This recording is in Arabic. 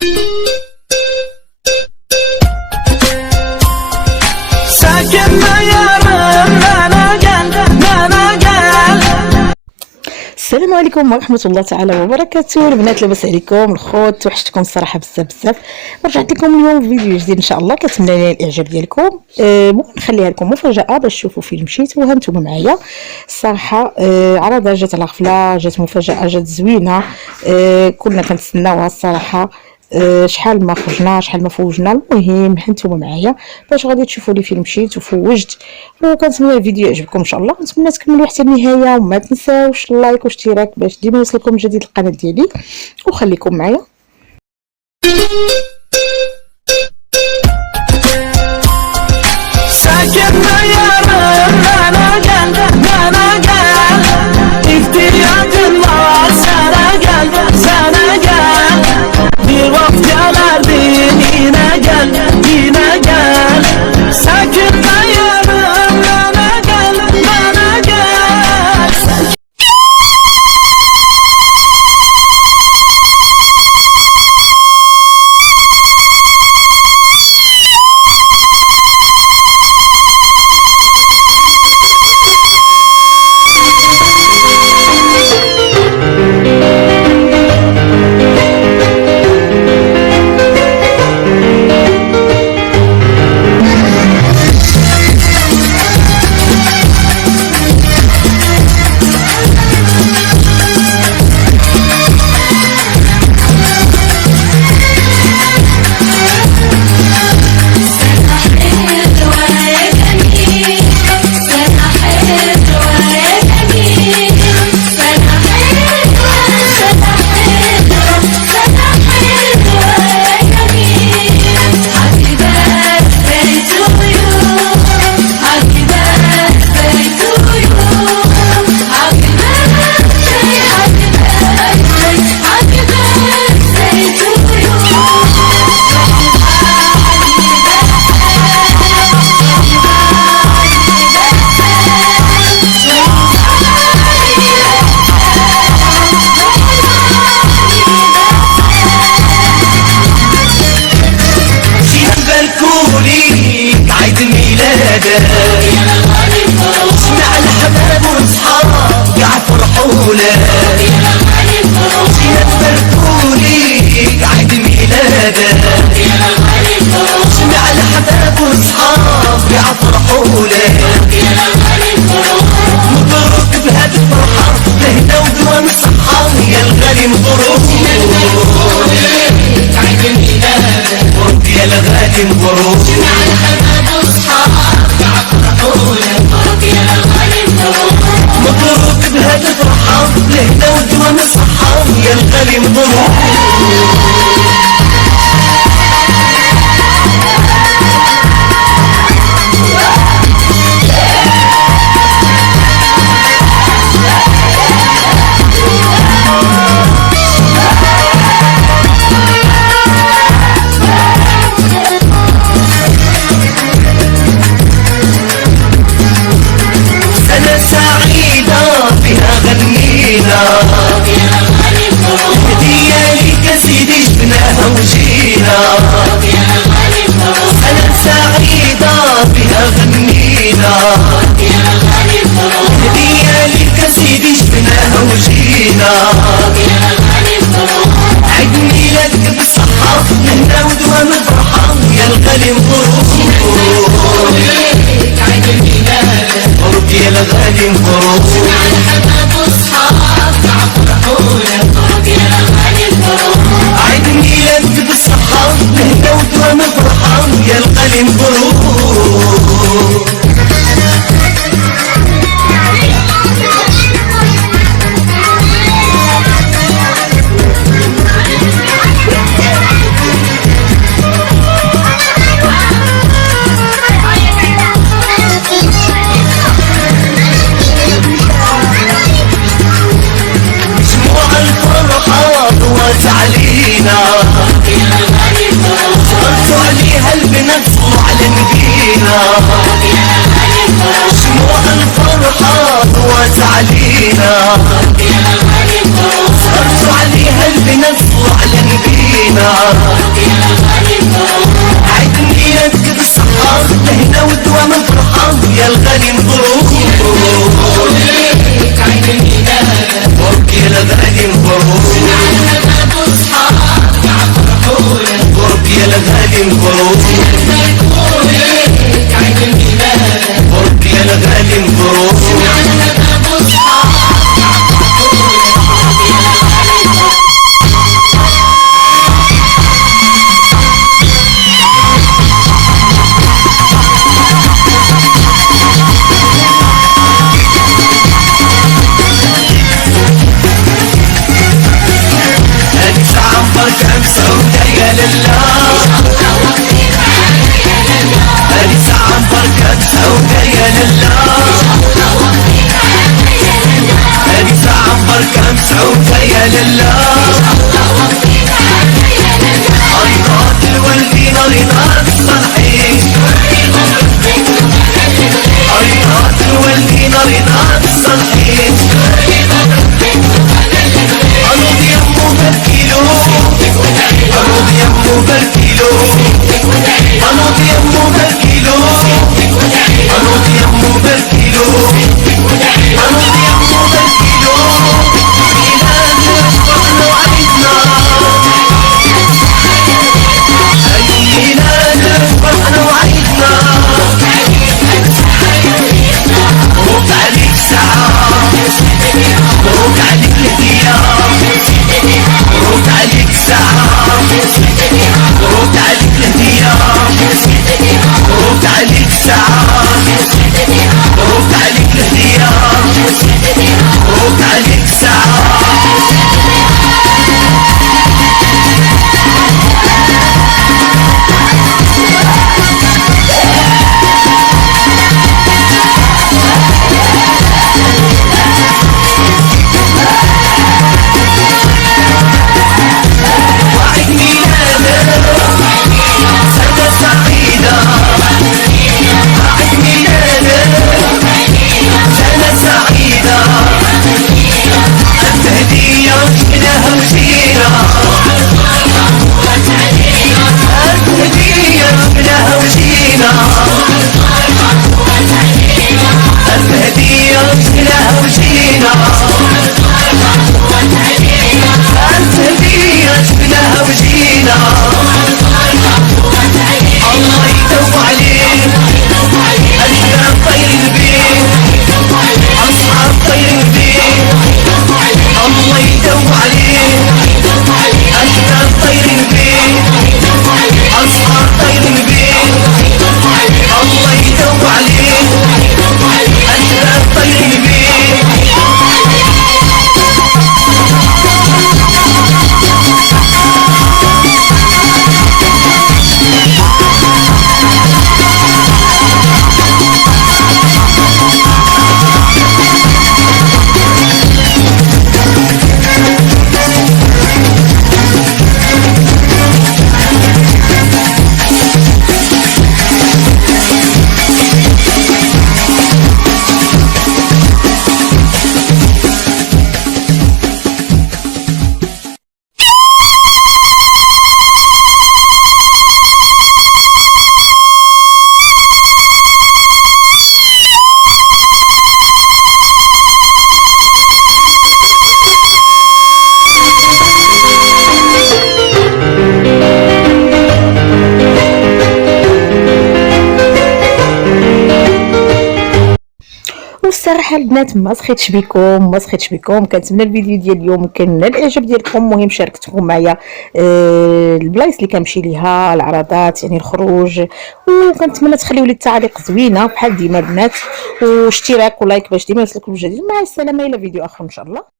السلام عليكم ورحمه الله تعالى وبركاته. البنات لاباس عليكم؟ الخوت وحشتكم الصراحه بزاف. رجعت لكم اليوم فيديو جديد ان شاء الله. كنتمنى لي الاعجاب ديالكم. نخليها لكم مفاجاه باش تشوفوا فيلم شيتو. هانتوما معايا الصراحه. عرضه جات على غفله، جات مفاجاه، جات زوينه. كنا كنتسناوها الصراحه. شحال ما خرجنا، شحال ما فوجنا. المهم هانتوما معايا باش غادي تشوفوا لي فيلم شيت وفوجت. وكنتمنى الفيديو يعجبكم ان شاء الله. نتمنى تكملوا حتى النهايه وما تنساوش اللايك والاشتراك باش ديما يوصلكم جديد القناه ديالي. وخليكم معايا. اسمع الحباب واصحاب قاعد فرحوا لك، جينا نباركوا ليك عيد ميلادك. اسمع الحباب واصحاب قاعد فرحوا لك، مبروك بهاد الفرحة لهنا ودوام الصحة يا الغالي. مبروك عيد ميلادك، مبروك يا الغالي مبروك. اسمع الحباب واصحاب مبروك بهاد الفرحة لهنا ودوام الصحة يا الغالي. مبروك سعيدة فيها غنينا، هدية ليك يا سيدي جبناها وجينا. سنة سعيدة فيها غنينا، هدية ليك يا سيدي جبناها وجينا. عيد ميلادك بالصحة لهنا ودوام الفرحة يا الغالي. مبروك عيد ميلادك، مبروك يا الغالي مبروك. اسمع الحباب واصحاب قاعد فرحوا لك، مبروك يا الغالي مبروك. عيد ميلادك بالصحة لهنا ودوام الفرحة يا الغالي. مبروك علينا، صرتوا عليها البنات صلوا على نبينا. شموع الفرحة ضوات علينا، أرجو عليها البنات طلع لنبينا عيد ميلادك بالصحة هنا والدوام الفرحة يا الغالي مبروك عيد ميلادك مبروك يا الغالي مبروك مبروك يا الغالي مبروك عيد ميلادك مبروك يا الغالي مبروك والصراحه البنات ما سخيتش بكم كنتمنى الفيديو ديال اليوم كان نال الاعجاب ديالكم. مهم شاركتكم معايا البلايص اللي كنمشي ليها، العراضات يعني الخروج، وكنتمنى تخليو لي التعليق زوينه بحال ديما البنات، واشتراك ولايك باش ديما يوصلكم الجديد. مع السلامه الى فيديو اخر ان شاء الله.